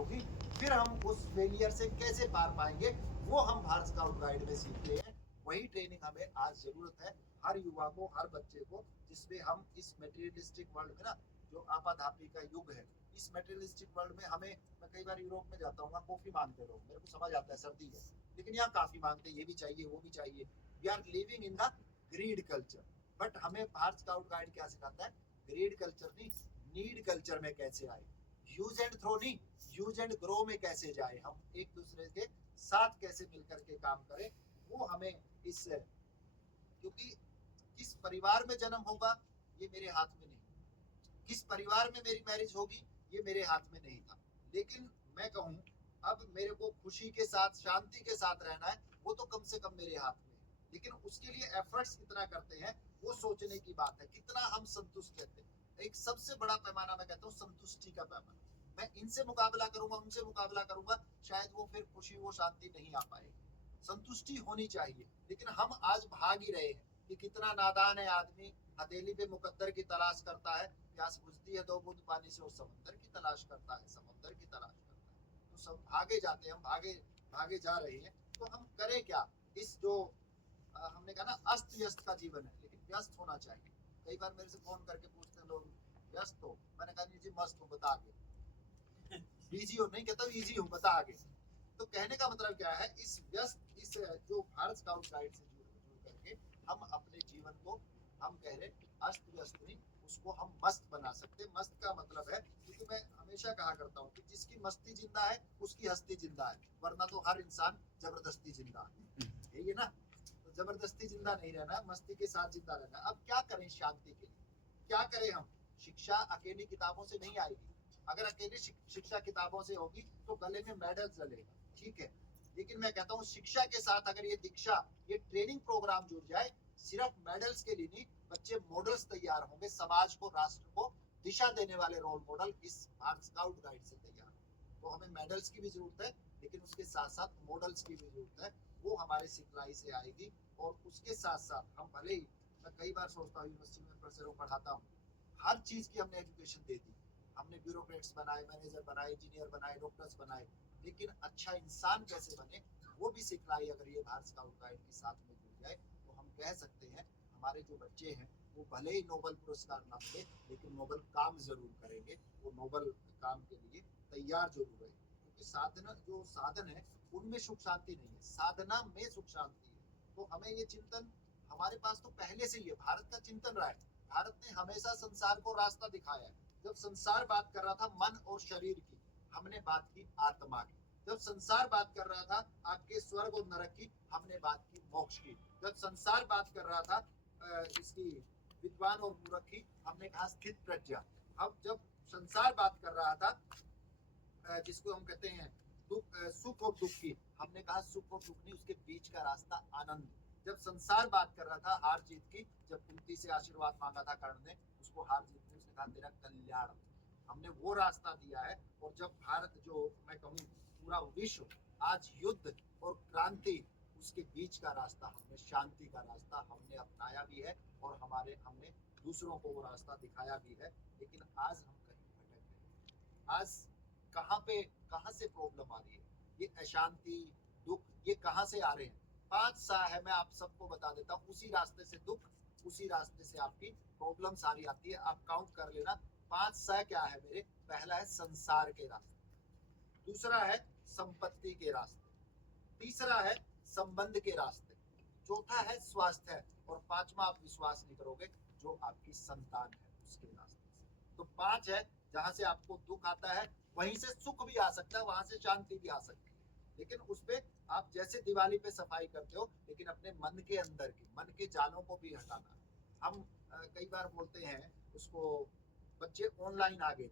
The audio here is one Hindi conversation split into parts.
होगी, फिर हम उस फेलियर से कैसे पार पाएंगे, वो हम भारत स्काउट गाइड में सीखते हैं। वही ट्रेनिंग हमें आज जरूरत है, हर युवा को, हर बच्चे को, जिसमें हम इस मेटेरियलिस्टिक वर्ल्ड में ना, जो आपाधापी का युग है, इस मेटेरियलिस्टिक वर्ल्ड में हमें, मैं कई बार यूरोप में जाता हूँ, कॉफी मांगते लोग, मेरे को समझ आता है सर्दी है, लेकिन यहाँ काफी मांगते, ये भी चाहिए वो भी चाहिए। We are living in the greed culture. But हमें भारत स्काउट गाइड क्या सिखाता है, ग्रीड कल्चर नहीं, नीड कल्चर में कैसे आए, यूज एंड थ्रो नहीं, यूज एंड ग्रो में कैसे जाए, हम एक दूसरे के साथ कैसे मिलकर के काम करें, वो हमें इस, क्योंकि किस परिवार में जन्म होगा ये मेरे हाथ में नहीं, किस परिवार में मेरी मैरिज होगी ये मेरे हाथ में नहीं था, लेकिन मैं कहूं अब मेरे को खुशी के साथ, शांति के साथ रहना है, वो तो कम से कम मेरे हाथ में है, लेकिन उसके लिए एफर्ट्स कितना करते हैं वो सोचने की बात है, कितना हम संतुष्ट रहते हैं। एक सबसे बड़ा पैमाना मैं कहता हूँ संतुष्टि का पैमाना, मैं इनसे मुकाबला करूंगा, उनसे मुकाबला करूंगा, शायद वो फिर खुशी, वो शांति नहीं आ पाएगी। संतुष्टि होनी चाहिए, लेकिन हम आज भाग ही रहे हैं कि कितना नादान है आदमी, हथेली पे मुकद्दर की तलाश करता है, प्यास बुझती है 2 बूंद पानी से, वो समंदर की तलाश करता है, समंदर की तलाश करता है। तो सब भागे जाते हैं, हम भागे भागे जा रहे हैं, तो हम करें क्या, इस जो हमने कहा ना अस्त व्यस्त का जीवन है, लेकिन व्यस्त होना चाहिए। कई बार मेरे से फोन करके पूछते हैं लोग, व्यस्त हो, मैंने कहा नहीं जी मस्त हूँ, बता आगे। बिजी हो नहीं कहता, इजी हूँ, बता आगे। तो कहने का मतलब क्या है, इस व्यस्त, इस जो भारत स्काउट गाइड से जुड़ करके हम अपने जीवन को, हम कह रहे अस्त व्यस्त नहीं, उसको हम मस्त बना सकते। मस्त का मतलब है, क्योंकि मैं हमेशा कहा करता हूँ कि जिसकी मस्ती जिंदा है उसकी हस्ती जिंदा है, वरना तो हर इंसान जबरदस्ती जिंदा है, यही है ना। तो जबरदस्ती जिंदा नहीं रहना, मस्ती के साथ जिंदा रहना। अब क्या करें शांति के लिए, क्या करें हम, शिक्षा अकेली किताबों से नहीं आएगी, अगर अकेली शिक्षा किताबों से होगी तो गले में मेडल चलेगा, ठीक है, लेकिन मैं कहता हूँ शिक्षा के साथ अगर ये दीक्षा, ये ट्रेनिंग प्रोग्राम जुड़ जाए, सिर्फ मेडल्स के लिए नहीं, बच्चे मॉडल्स तैयार होंगे, समाज को, राष्ट्र को दिशा देने वाले रोल मॉडल इस भारत स्काउट गाइड से तैयार। तो हमें मेडल्स की भी जरूरत है, लेकिन उसके साथ साथ मॉडल्स की भी जरूरत है, वो हमारे सिखलाई से आएगी। और उसके साथ साथ हम भले ही, मैं कई बार सोचता हूँ यूनिवर्सिटी में प्रोफेसरों पढ़ाता हूँ, हर चीज की हमने एजुकेशन दे दी, हमने ब्यूरोक्रेट्स बनाए, मैनेजर बनाए, इंजीनियर बनाए, डॉक्टर्स बनाए, लेकिन अच्छा इंसान कैसे बने वो भी सिखलाई अगर ये भारत स्काउट गाइड के साथ में जुड़ जाए, तो हम कह सकते हैं हमारे जो बच्चे हैं वो भले ही नोबेल पुरस्कार ना मिले, लेकिन नोबेल काम जरूर करेंगे, वो नोबेल काम के लिए तैयार जरूर रहेंगे। क्योंकि साधना, जो साधन है उनमें सुख शांति नहीं है, साधना में सुख शांति है। तो हमें ये चिंतन, हमारे पास तो पहले से ही है, भारत का चिंतन रहा है, भारत ने हमेशा संसार को रास्ता दिखाया है। जब संसार बात कर रहा था मन और शरीर की, हमने बात की आत्मा की। जब संसार बात कर रहा था आपके स्वर्ग और नरक की, हमने बात की मोक्ष की। जब संसार बात कर रहा था इसकी विद्वान और मूर्ख की, हमने कहा स्थित प्रज्ञा। अब जब संसार बात कर रहा था जिसको हम कहते हैं दुख, सुख और दुख की, हमने कहा सुख और दुख नहीं, उसके बीच का रास्ता आनंद। जब संसार बात कर रहा था हार जीत की, जब कुंती से आशीर्वाद मांगा था कर्ण ने, उसको हार जीत ने, उसने कहा तेरा कल्याण, हमने वो रास्ता दिया है। और जब भारत, जो मैं कहूँ पूरा विश्व आज युद्ध और क्रांति, उसके बीच का रास्ता हमने, शांति का रास्ता हमने अपनाया भी है, और हमारे, हमने दूसरों को वो रास्ता दिखाया भी है। लेकिन आज हम कहीं भटक गए, आज कहाँ पे, कहाँ से प्रॉब्लम आ रही है, ये अशांति, दुख, ये कहाँ से आ रहे हैं। 5 सा है, मैं आप सबको बता देता हूँ, उसी रास्ते से दुख, उसी रास्ते से आपकी प्रॉब्लम सारी आती है, आप काउंट कर लेना। 5 सा क्या है मेरे, पहला है संसार के रास्ते, दूसरा है संपत्ति के रास्ते, तीसरा है संबंध के रास्ते, चौथा है स्वास्थ्य है, और पांचवा आप विश्वास नहीं करोगे, जो आपकी संतान है उसके रास्ते से। तो 5 है, जहां से आपको दुख आता है वहीं से सुख भी आ सकता है, वहां से शांति भी आ सकती है, लेकिन उस पे आप जैसे दिवाली पे सफाई करते हो, लेकिन अपने मन के अंदर की, मन के जालों को भी हटाना। हम कई बार बोलते हैं उसको, बच्चे ऑनलाइन आ गए,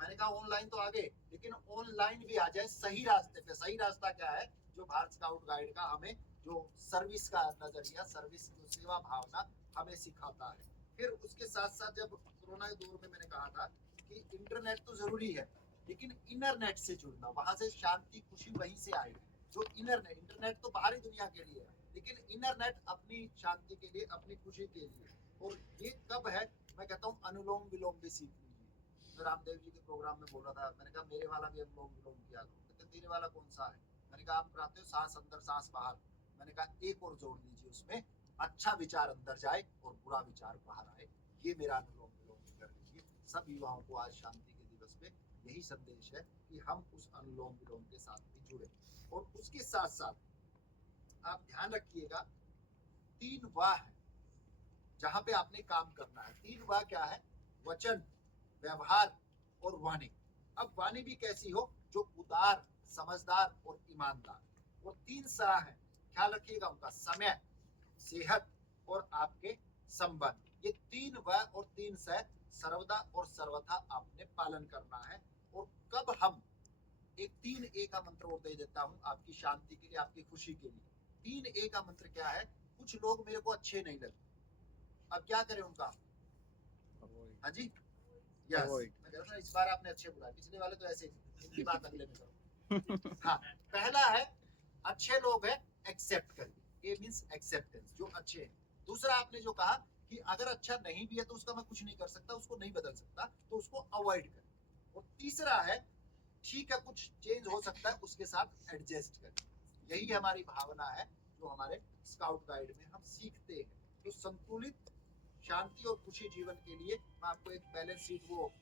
मैंने कहा ऑनलाइन तो आ गए, लेकिन ऑनलाइन भी आ जाए सही रास्ते पे। सही रास्ता क्या है, जो भारत स्काउट गाइड का हमें जो सर्विस का नजरिया, सर्विस जो सेवा भावना हमें सिखाता है। फिर उसके साथ साथ जब कोरोना के दौर में मैंने कहा था कि इंटरनेट तो जरूरी है, लेकिन इंटरनेट से जुड़ना, वहां से शांति खुशी वहीं से आएगी। जो इंटरनेट, इंटरनेट तो बाहरी दुनिया के लिए है, लेकिन इंटरनेट अपनी शांति के लिए, अपनी खुशी के लिए। और ये कब है, मैं कहता हूँ अनुलोम विलोम भी सीख लीजिए, मैं रामदेव जी के प्रोग्राम में बोल रहा था, मैंने कहा मेरे वाला भी अनुलोम विलोम किया करो। कहते तेरे वाला कौन सा है? मैंने कहा आप कराते हो सांस अंदर सांस बाहर। मैंने कहा एक और जोड़ लीजिए उसमें, अच्छा विचार अंदर जाए और बुरा विचार बाहर आए। ये मेरा अनुलोम विलोम कर लीजिए। सब युवाओं को आज शांति के दिवस पे यही संदेश है कि हम उस अनुलोम विलोम के साथ भी जुड़े। और उसके साथ साथ आप ध्यान रखिएगा, 3 वाह है जहां पे आपने काम करना है। 3 वाह क्या है? वचन, व्यवहार और वाणी। अब वाणी भी कैसी हो? जो उदार, समझदार और ईमानदार। और 3 सा है, ख्याल रखिएगा उनका, समय, सेहत और आपके संबंध। ये 3 व और 3 स सर्वदा और सर्वथा आपने पालन करना है। और कब हम एक 3 ए का मंत्र और दे देता हूं आपकी शांति के लिए, आपकी खुशी के लिए। 3 ए का मंत्र क्या है? कुछ लोग मेरे को अच्छे नहीं लगते, अब क्या करें उनका? हाँ जी, यस, मैं कह रहा था इस बार आपने अच्छे बुलाए, पिछले वाले तो ऐसे ही, इनकी बात अगले में करो। हाँ, पहला है अच्छे लोग हैं एक्सेप्ट करिए, ये मींस एक्सेप्टेंस, जो अच्छे हैं। दूसरा आपने जो कहा कि अगर अच्छा नहीं भी है तो उसका मैं कुछ नहीं कर सकता, उसको नहीं बदल सकता, तो उसको अवॉइड करें। और तीसरा है ठीक है कुछ चेंज हो सकता है, उसके साथ एडजस्ट करें। यही हमारी भावना है जो हमारे स्काउट गाइड में हम सीखते हैं। तो संतुलित शांति और खुशी जीवन के लिए मैं आपको एक बैलेंस शीट, वो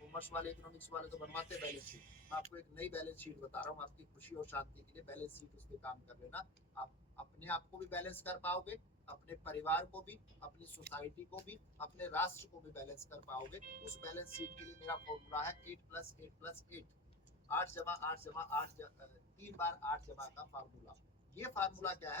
कॉमर्स वाले, इकोनॉमिक्स वाले तो बनवाते हैं बैलेंस शीट, मैं आपको एक नई बैलेंस शीट बता रहा हूँ आपकी खुशी और शांति के लिए। बैलेंस शीट उस पर काम कर लेना, आप अपने आप को भी बैलेंस कर पाओगे, अपने परिवार को भी, अपनी सोसाइटी को भी, अपने राष्ट्र को भी बैलेंस कर पाओगे। उस बैलेंस शीट के लिए मेरा फॉर्मूला है 8+8+8, 8 जमा 8 जमा 8, 3 बार 8 जमा का फार्मूला। ये फार्मूला क्या है?